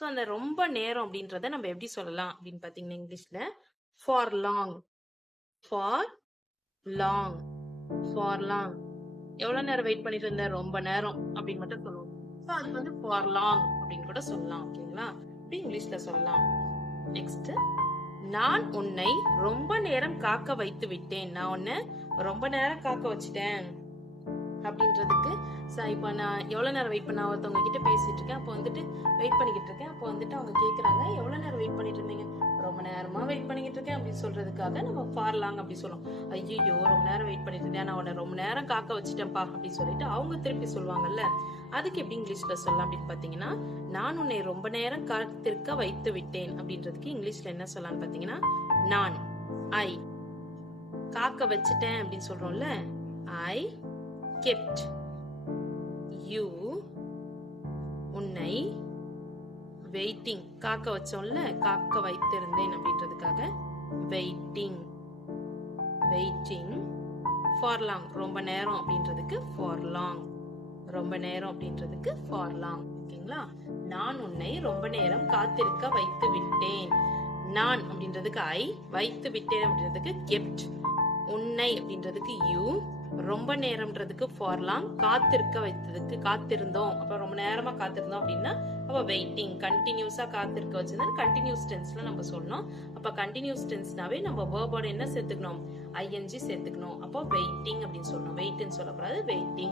So அந்த ரொம்ப நேரம் அப்படின்றத நம்ம எப்படி சொல்லலாம் அப்படின்னு பார்த்தீங்கன்னா இங்கிலீஷ்ல for long, for long, for long. எவ்வளவு நேரம் வெயிட் பண்ணிட்டு இருந்தேன், ரொம்ப நேரம் அப்படின்னு மட்டும் சொல்லுவோம். ஸோ அதுக்கு வந்து ஃபார் லாங் அப்படின்னு கூட சொல்லலாம். ஓகேங்களா, அப்படி இங்கிலீஷ்ல சொல்லலாம். நெக்ஸ்ட், நான் உன்னை ரொம்ப நேரம் காக்க வைத்து விட்டேன். நான் உன்னை ரொம்ப நேரம் காக்க வச்சுட்டேன் அப்படின்றதுக்கு இப்போ நான் எவ்வளவு நேரம் வெயிட் பண்ண ஒருத்தவங்க கிட்ட பேசிட்டு இருக்கேன், அப்போ வந்துட்டு வெயிட் பண்ணிக்கிட்டு இருக்கேன். அப்போ வந்துட்டு அவங்க கேக்குறாங்க எவ்வளவு நேரம் வெயிட் பண்ணிட்டு இருந்தீங்க, ரொம்ப நேரமா வெயிட் பண்ணிக்கிட்டு இருக்கேன் அப்படின்னு சொல்றதுக்காக நம்ம ஃபார் லாங் அப்படி சொல்லுவோம். ஐயோ ரொம்ப நேரம் வெயிட் பண்ணிட்டு இருந்தேன், நான் உன்னை ரொம்ப நேரம் காக்க வச்சுட்டேன்ப்பா அப்படின்னு சொல்லிட்டு அவங்க திருப்பி சொல்லுவாங்கல்ல, அதுக்கு எப்படி இங்கிலீஷ்ல சொல்லலாம் அப்படின்னு பாத்தீங்கன்னா, நான் உன்னை ரொம்ப நேரம் காத்திருக்க வைத்து விட்டேன் அப்படின்றதுக்கு இங்கிலீஷ்ல என்ன சொல்லலாம்னு பாத்தீங்கன்னா, நான் ஐ காக்க வச்சுட்டேன் அப்படின்னு சொல்றோம்ல, ஐ kept you, உன்னை வெயிட்டிங் காக்க வச்சோம்ல, காக்க வைத்திருந்தேன் அப்படின்றதுக்காக வெயிட்டிங், வெயிட்டிங் ஃபார் லாங் ரொம்ப நேரம் அப்படின்றதுக்கு ஃபார் லாங், ரொம்ப நேரம் அப்படின்றதுக்கு ஃபார் லாங். ஓகேங்களா, நான் உன்னை ரொம்ப நேரம் காத்திருக்க வைத்து விட்டேன். நான் அப்படின்றதுக்கு ஐ, வைத்து விட்டேன் அப்படின்றதுக்கு kept, உன்னை அப்படின்றதுக்கு யூ, ரொம்ப நேரம்ன்றதுக்கு ஃபார் லாங், காத்திருக்க வைத்ததுக்கு காத்திருந்தோம், அப்ப ரொம்ப நேரமா காத்திருந்தோம் அப்படின்னா அப்ப வெயிட்டிங், கண்டினியூஸா காத்திருக்க வச்சிருந்தா கண்டினியூஸ் டென்ஸ்ல நம்ம சொல்லணும். அப்ப கண்டினியூஸ் டென்ஸ்னாவே நம்ம வேர்போட என்ன சேர்த்துக்கணும், ஐஎன்ஜி சேர்த்துக்கணும். அப்போ வெயிட்டிங் அப்படின்னு சொல்லணும், வெயிட்னு சொல்லக்கூடாது, வெயிட்டிங்.